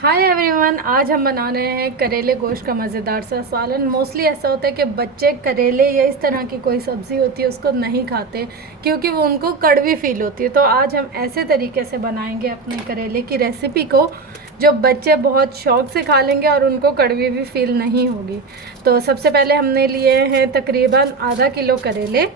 Hi everyone, आज हम बना रहे हैं करेले गोश्त का मज़ेदार सा सालन। मोस्टली ऐसा होता है कि बच्चे करेले या इस तरह की कोई सब्ज़ी होती है उसको नहीं खाते क्योंकि वो उनको कड़वी फील होती है। तो आज हम ऐसे तरीके से बनाएंगे अपने करेले की रेसिपी को जो बच्चे बहुत शौक़ से खा लेंगे और उनको कड़वी भी फील नहीं होगी। तो सबसे पहले हमने लिए हैं तकरीबन आधा किलो करेले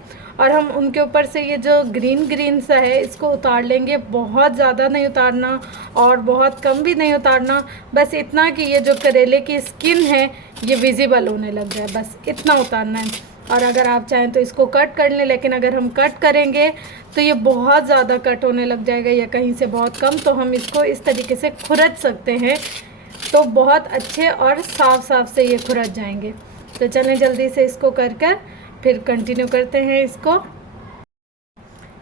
और हम उनके ऊपर से ये जो ग्रीन ग्रीन सा है इसको उतार लेंगे। बहुत ज़्यादा नहीं उतारना और बहुत कम भी नहीं उतारना, बस इतना कि ये जो करेले की स्किन है ये विजिबल होने लग जाए, बस इतना उतारना है। और अगर आप चाहें तो इसको कट कर लें, लेकिन अगर हम कट करेंगे तो ये बहुत ज़्यादा कट होने लग जाएगा या कहीं से बहुत कम, तो हम इसको इस तरीके से खुरच सकते हैं तो बहुत अच्छे और साफ साफ से ये खुरच जाएंगे। तो चलें जल्दी से इसको कर फिर कंटिन्यू करते हैं इसको।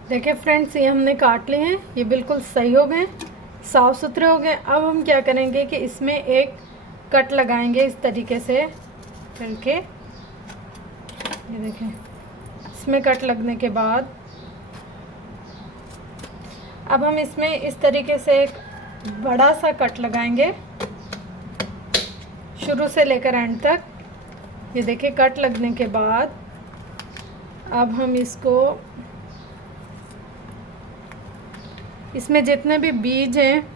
देखिए फ्रेंड्स, ये हमने काट लिए हैं, ये बिल्कुल सही हो गए, साफ़ सुथरे हो गए। अब हम क्या करेंगे कि इसमें एक कट लगाएंगे इस तरीके से करके। ये देखें, इसमें कट लगने के बाद अब हम इसमें इस तरीके से एक बड़ा सा कट लगाएंगे शुरू से लेकर एंड तक। ये देखिए, कट लगने के बाद अब हम इसमें जितने भी बीज हैं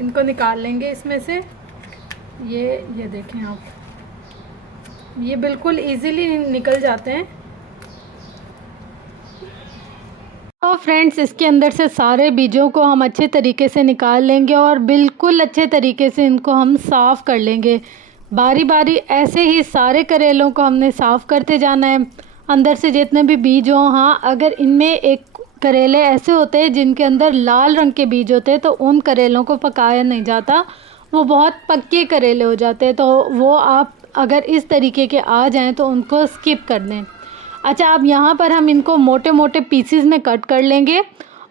इनको निकाल लेंगे इसमें से। ये देखें आप, ये बिल्कुल इजीली निकल जाते हैं। तो फ्रेंड्स, इसके अंदर से सारे बीजों को हम अच्छे तरीके से निकाल लेंगे और बिल्कुल अच्छे तरीके से इनको हम साफ़ कर लेंगे। बारी बारी ऐसे ही सारे करेलों को हमने साफ़ करते जाना है, अंदर से जितने भी बीज हों। हाँ, अगर इनमें एक करेले ऐसे होते हैं जिनके अंदर लाल रंग के बीज होते हैं तो उन करेलों को पकाया नहीं जाता, वो बहुत पक्के करेले हो जाते हैं। तो वो आप अगर इस तरीके के आ जाएं तो उनको स्किप कर दें। अच्छा, अब यहाँ पर हम इनको मोटे मोटे पीसेस में कट कर लेंगे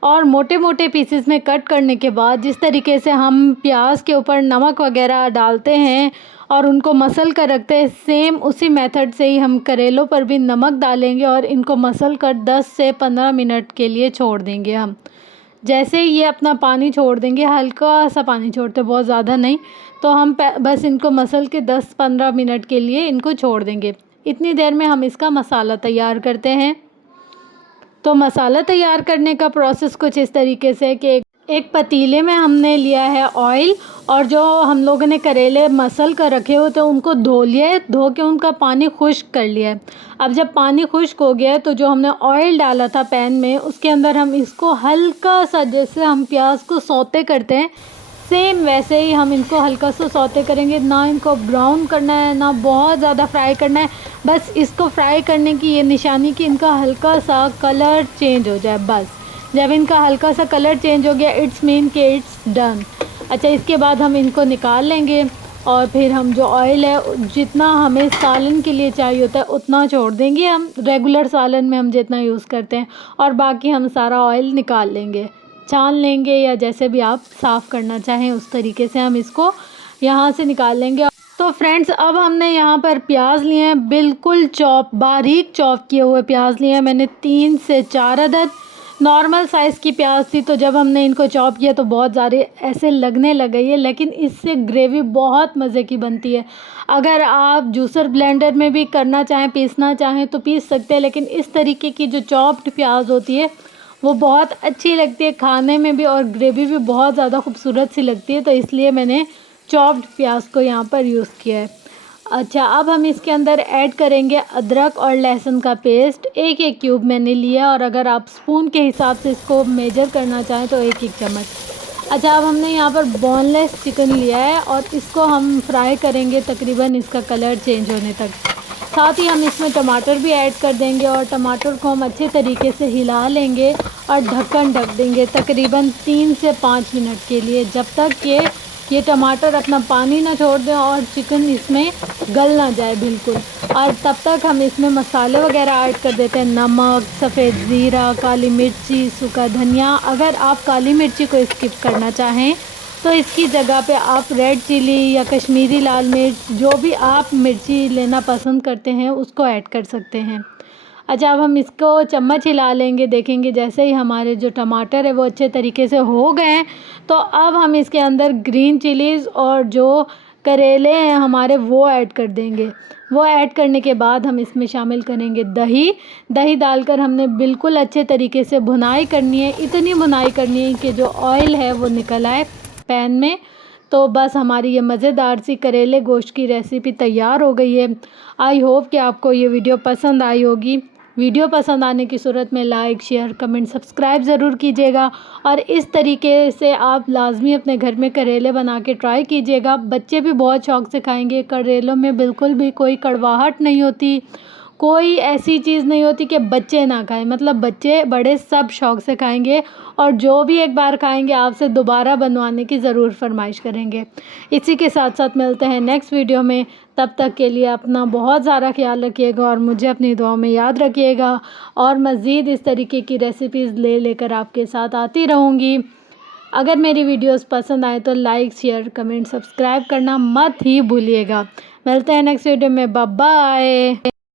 और मोटे मोटे पीसेस में कट करने के बाद जिस तरीके से हम प्याज के ऊपर नमक वगैरह डालते हैं और उनको मसल कर रखते हैं, सेम उसी मेथड से ही हम करेलों पर भी नमक डालेंगे और इनको मसल कर 10 से 15 मिनट के लिए छोड़ देंगे। हम जैसे ही ये अपना पानी छोड़ देंगे, हल्का सा पानी छोड़ते, बहुत ज़्यादा नहीं, तो हम बस इनको मसल के 10-15 मिनट के लिए इनको छोड़ देंगे। इतनी देर में हम इसका मसाला तैयार करते हैं। तो मसाला तैयार करने का प्रोसेस कुछ इस तरीके से कि एक पतीले में हमने लिया है ऑयल और जो हम लोगों ने करेले मसल कर रखे होते हैं उनको धो लिया है, धो के उनका पानी खुश्क कर लिया है। अब जब पानी खुश्क हो गया है तो जो हमने ऑयल डाला था पैन में, उसके अंदर हम इसको हल्का सा, जैसे हम प्याज को सौते करते हैं सेम वैसे ही हम इनको हल्का सा सौते करेंगे। ना इनको ब्राउन करना है ना बहुत ज़्यादा फ्राई करना है, बस इसको फ्राई करने की ये निशानी कि इनका हल्का सा कलर चेंज हो जाए। बस जब इनका हल्का सा कलर चेंज हो गया, इट्स मीन कि इट्स डन। अच्छा, इसके बाद हम इनको निकाल लेंगे और फिर हम जो ऑयल है जितना हमें सालन के लिए चाहिए होता है उतना छोड़ देंगे। हम रेगुलर सालन में हम जितना यूज़ करते हैं और बाकी हम सारा ऑयल निकाल लेंगे, छान लेंगे या जैसे भी आप साफ़ करना चाहें उस तरीके से हम इसको यहाँ से निकाल लेंगे। तो फ्रेंड्स, अब हमने यहाँ पर प्याज लिए हैं, बिल्कुल बारीक चॉप किए हुए प्याज लिए हैं मैंने, 3 से 4 अदद। नॉर्मल साइज़ की प्याज थी तो जब हमने इनको चॉप किया तो बहुत ज़्यादा ऐसे लगने लग गई है, लेकिन इससे ग्रेवी बहुत मज़े की बनती है। अगर आप जूसर ब्लेंडर में भी करना चाहें, पीसना चाहें तो पीस सकते हैं, लेकिन इस तरीके की जो चॉप्ड प्याज होती है वो बहुत अच्छी लगती है खाने में भी और ग्रेवी भी बहुत ज़्यादा खूबसूरत सी लगती है, तो इसलिए मैंने चॉप्ड प्याज को यहाँ पर यूज़ किया है। अच्छा, अब हम इसके अंदर ऐड करेंगे अदरक और लहसुन का पेस्ट, एक क्यूब मैंने लिया और अगर आप स्पून के हिसाब से इसको मेजर करना चाहें तो एक चम्मच। अच्छा, अब हमने यहाँ पर बोनलेस चिकन लिया है और इसको हम फ्राई करेंगे तकरीबन इसका कलर चेंज होने तक। साथ ही हम इसमें टमाटर भी ऐड कर देंगे और टमाटर को हम अच्छे तरीके से हिला लेंगे और ढक्कन ढक देंगे तकरीबन 3 से 5 मिनट के लिए, जब तक ये टमाटर अपना पानी ना छोड़ दें और चिकन इसमें गल ना जाए बिल्कुल। और तब तक हम इसमें मसाले वगैरह ऐड कर देते हैं, नमक, सफ़ेद ज़ीरा, काली मिर्ची, सूखा धनिया। अगर आप काली मिर्ची को स्किप करना चाहें तो इसकी जगह पे आप रेड चिली या कश्मीरी लाल मिर्च, जो भी आप मिर्ची लेना पसंद करते हैं उसको ऐड कर सकते हैं। अच्छा, अब हम इसको चम्मच हिला लेंगे। देखेंगे जैसे ही हमारे जो टमाटर है वो अच्छे तरीके से हो गए हैं, तो अब हम इसके अंदर ग्रीन चिलीज़ और जो करेले हैं हमारे वो ऐड कर देंगे। वो ऐड करने के बाद हम इसमें शामिल करेंगे दही। दही डालकर हमने बिल्कुल अच्छे तरीके से भुनाई करनी है, इतनी भुनाई करनी है कि जो ऑयल है वो निकल आए पैन में। तो बस हमारी ये मज़ेदार सी करेले गोश्त की रेसिपी तैयार हो गई है। आई होप कि आपको ये वीडियो पसंद आई होगी। वीडियो पसंद आने की सूरत में लाइक, शेयर, कमेंट, सब्सक्राइब ज़रूर कीजिएगा और इस तरीके से आप लाजमी अपने घर में करेले बना के ट्राई कीजिएगा। बच्चे भी बहुत शौक़ से खाएंगे। करेलों में बिल्कुल भी कोई कड़वाहट नहीं होती, कोई ऐसी चीज़ नहीं होती कि बच्चे ना खाएं, मतलब बच्चे बड़े सब शौक़ से खाएंगे और जो भी एक बार खाएंगे आपसे दोबारा बनवाने की ज़रूर फरमाइश करेंगे। इसी के साथ साथ मिलते हैं नेक्स्ट वीडियो में। तब तक के लिए अपना बहुत ज़्यादा ख्याल रखिएगा और मुझे अपनी दुआओं में याद रखिएगा और मज़ीद इस तरीके की रेसिपीज़ लेकर आपके साथ आती रहूँगी। अगर मेरी वीडियोस पसंद आए तो लाइक, शेयर, कमेंट, सब्सक्राइब करना मत ही भूलिएगा। मिलते हैं नेक्स्ट वीडियो में। Bye bye.